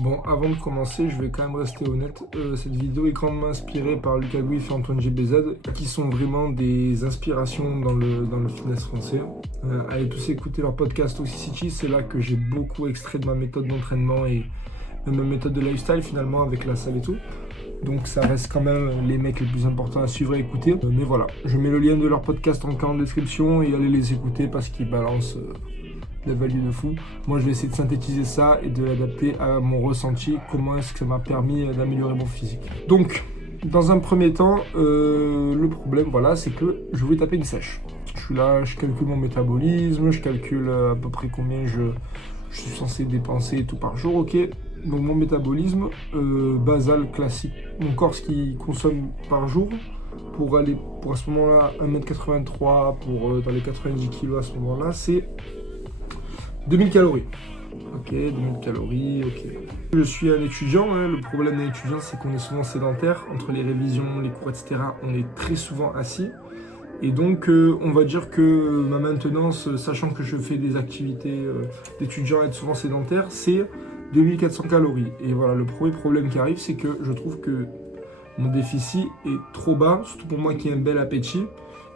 Bon, avant de commencer, je vais quand même rester honnête. Cette vidéo est grandement inspirée par Lucas Gouif et Antoine GBZ, qui sont vraiment des inspirations dans le fitness français. Allez tous écouter leur podcast Toxicity, c'est là que j'ai beaucoup extrait de ma méthode d'entraînement et de ma méthode de lifestyle finalement avec la salle et tout. Donc ça reste quand même les mecs les plus importants à suivre et écouter. Mais voilà, je mets le lien de leur podcast en description et allez les écouter parce qu'ils balancent la value de fou. Moi je vais essayer de synthétiser ça et de l'adapter à mon ressenti, comment est-ce que ça m'a permis d'améliorer mon physique. Donc, dans un premier temps, le problème voilà, c'est que je vais taper une sèche. Je suis là, je calcule mon métabolisme, je calcule à peu près combien je suis censé dépenser et tout par jour, ok. Donc mon métabolisme basal classique, mon corps ce qu'il consomme par jour pour aller pour à ce moment-là 1m83 pour dans les 90 kg à ce moment-là, c'est 2000 calories. Ok, 2000 calories, ok. Je suis un étudiant, hein. Le problème d'un étudiant c'est qu'on est souvent sédentaire, entre les révisions, les cours, etc. On est très souvent assis. Et donc on va dire que ma maintenance, sachant que je fais des activités d'étudiant et être souvent sédentaire, c'est 2400 calories. Et voilà, le premier problème qui arrive, c'est que je trouve que mon déficit est trop bas, surtout pour moi qui ai un bel appétit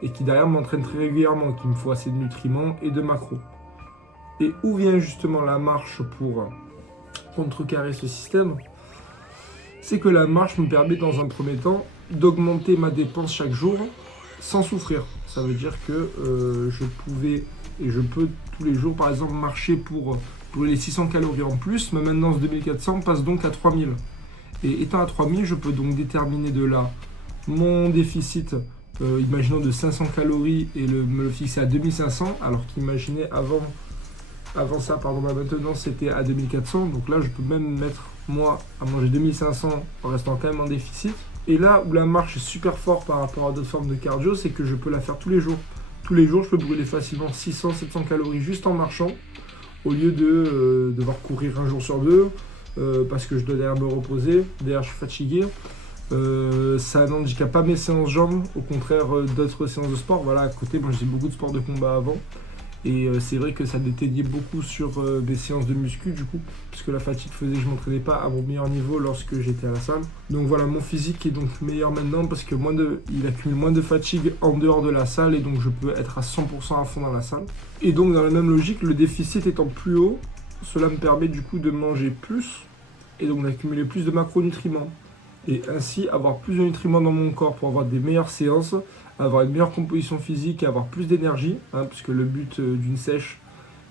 et qui derrière m'entraîne très régulièrement, qu'il me faut assez de nutriments et de macros. Et où vient justement la marche pour contrecarrer ce système? C'est que la marche me permet dans un premier temps d'augmenter ma dépense chaque jour sans souffrir. Ça veut dire que je pouvais et je peux tous les jours par exemple marcher pour les 600 calories en plus. Ma maintenance 2400 passe donc à 3000. Et étant à 3000, je peux donc déterminer de là mon déficit, imaginons de 500 calories et me le fixer à 2500, alors qu'imaginez avant ça, ma maintenance c'était à 2400, donc là je peux même mettre moi à manger 2500 en restant quand même en déficit. Et là où la marche est super fort par rapport à d'autres formes de cardio, c'est que je peux la faire tous les jours. Tous les jours, je peux brûler facilement 600-700 calories juste en marchant, au lieu de devoir courir un jour sur deux, parce que je dois derrière me reposer, derrière je suis fatigué. Ça n'handicape pas mes séances jambes, au contraire d'autres séances de sport. Voilà, à côté, moi j'ai beaucoup de sports de combat avant. Et c'est vrai que ça déteignait beaucoup sur des séances de muscu du coup, puisque la fatigue faisait que je ne m'entraînais pas à mon meilleur niveau lorsque j'étais à la salle. Donc voilà, mon physique est donc meilleur maintenant parce que il accumule moins de fatigue en dehors de la salle et donc je peux être à 100% à fond dans la salle. Et donc dans la même logique, le déficit étant plus haut, cela me permet du coup de manger plus et donc d'accumuler plus de macronutriments. Et ainsi avoir plus de nutriments dans mon corps pour avoir des meilleures séances, avoir une meilleure composition physique et avoir plus d'énergie, hein, puisque le but d'une sèche,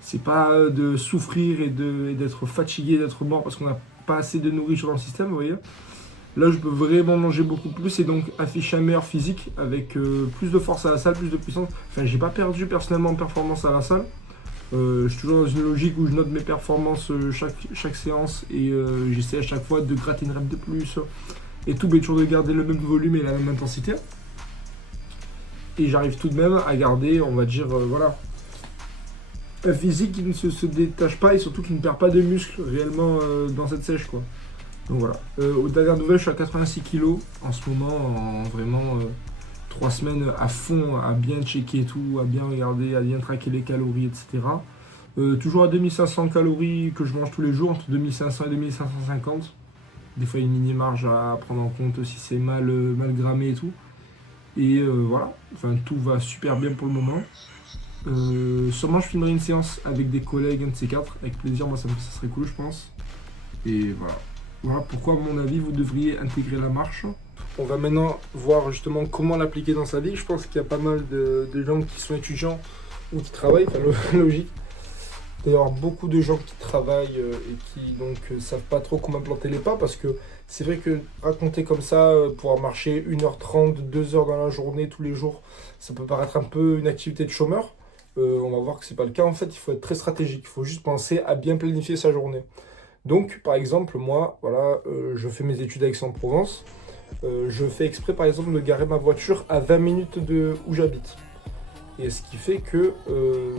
c'est pas de souffrir et d'être fatigué, d'être mort parce qu'on n'a pas assez de nourriture dans le système, vous voyez. Là, je peux vraiment manger beaucoup plus et donc afficher un meilleur physique avec plus de force à la salle, plus de puissance. Enfin, j'ai pas perdu personnellement en performance à la salle. Je suis toujours dans une logique où je note mes performances chaque séance et j'essaie à chaque fois de gratter une rep de plus et tout, mais toujours de garder le même volume et la même intensité. Et j'arrive tout de même à garder, on va dire, voilà, un physique qui ne se détache pas et surtout qui ne perd pas de muscles réellement dans cette sèche, quoi. Donc voilà. Aux dernières nouvelles, je suis à 86 kg en ce moment, en vraiment 3 semaines à fond, à bien checker tout, à bien regarder, à bien traquer les calories, etc. Toujours à 2500 calories que je mange tous les jours, entre 2500 et 2550. Des fois, il y a une mini-marge à prendre en compte si c'est mal grammé et tout. Et voilà, enfin, tout va super bien pour le moment. Sûrement, je filmerai une séance avec des collègues, un de ces quatre, avec plaisir. Moi, ça serait cool, je pense. Et voilà. Voilà pourquoi, à mon avis, vous devriez intégrer la marche. On va maintenant voir justement comment l'appliquer dans sa vie. Je pense qu'il y a pas mal de gens qui sont étudiants ou qui travaillent, enfin logique. D'ailleurs, beaucoup de gens qui travaillent et qui donc savent pas trop comment planter les pas parce que c'est vrai que raconter comme ça, pouvoir marcher 1h30, 2h dans la journée tous les jours, ça peut paraître un peu une activité de chômeur. On va voir que c'est pas le cas. En fait, il faut être très stratégique. Il faut juste penser à bien planifier sa journée. Donc, par exemple, moi, voilà, je fais mes études à Aix-en-Provence. Je fais exprès, par exemple, de garer ma voiture à 20 minutes de où j'habite. Et ce qui fait que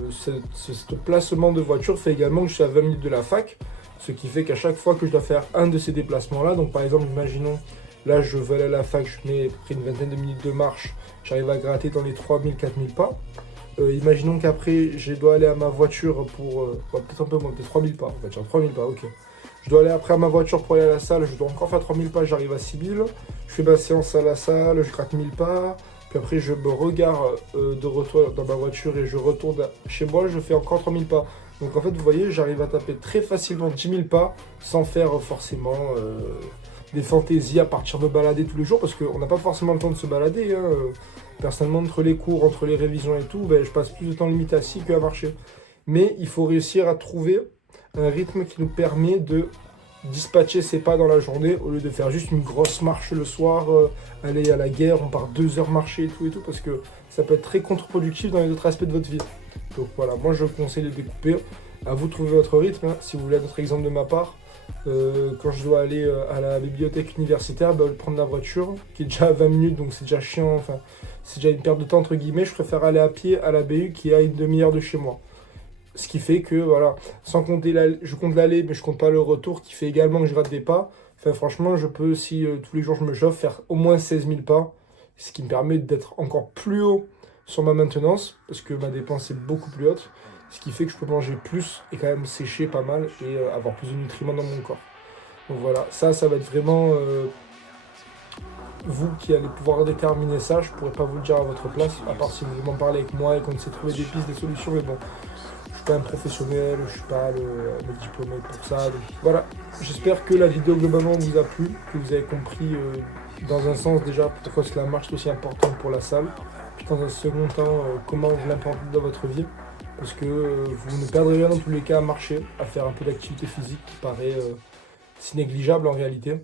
ce placement de voiture fait également que je suis à 20 minutes de la fac. Ce qui fait qu'à chaque fois que je dois faire un de ces déplacements-là, donc par exemple, imaginons, là je veux aller à la fac, je mets près une vingtaine de minutes de marche, j'arrive à gratter dans les 3000-4000 pas. Imaginons qu'après, je dois aller à ma voiture pour peut-être un peu moins, peut-être 3000 pas, on va dire 3000 pas, ok. Je dois aller après à ma voiture pour aller à la salle, je dois encore faire 3000 pas, j'arrive à 6000. Je fais ma séance à la salle, je gratte 1000 pas. Puis après, je me regarde de retour dans ma voiture et je retourne chez moi, je fais encore 3000 pas. Donc en fait, vous voyez, j'arrive à taper très facilement 10 000 pas sans faire forcément des fantaisies à partir de balader tous les jours parce qu'on n'a pas forcément le temps de se balader. Hein. Personnellement, entre les cours, entre les révisions et tout, ben, je passe plus de temps limite assis qu'à marcher. Mais il faut réussir à trouver un rythme qui nous permet de dispatcher ses pas dans la journée au lieu de faire juste une grosse marche le soir, aller à la guerre, on part 2 heures marcher et tout, parce que ça peut être très contre-productif dans les autres aspects de votre vie. Donc voilà, moi je conseille de découper. À vous de trouver votre rythme. Hein. Si vous voulez un autre exemple de ma part, quand je dois aller à la bibliothèque universitaire, bah, prendre la voiture, qui est déjà à 20 minutes, donc c'est déjà chiant, enfin, c'est déjà une perte de temps entre guillemets, je préfère aller à pied à la BU qui est à une demi-heure de chez moi. Ce qui fait que, voilà, sans compter je compte l'aller, mais je compte pas le retour, qui fait également que je rate des pas. Enfin, franchement, je peux, si tous les jours je me chauffe, faire au moins 16 000 pas, ce qui me permet d'être encore plus haut sur ma maintenance, parce que ma dépense est beaucoup plus haute, ce qui fait que je peux manger plus et quand même sécher pas mal et avoir plus de nutriments dans mon corps. Donc voilà, ça va être vraiment vous qui allez pouvoir déterminer ça. Je pourrais pas vous le dire à votre place, à part si vous m'en parlez avec moi et qu'on essaie de trouver des pistes, des solutions, mais bon. Je suis pas un professionnel, je suis pas le diplômé pour ça. Donc voilà, j'espère que la vidéo globalement vous a plu, que vous avez compris dans un sens déjà pourquoi la marche est aussi importante pour la salle, puis dans un second temps comment vous l'implémentez dans votre vie, parce que vous ne perdrez rien dans tous les cas à marcher, à faire un peu d'activité physique qui paraît si négligeable en réalité.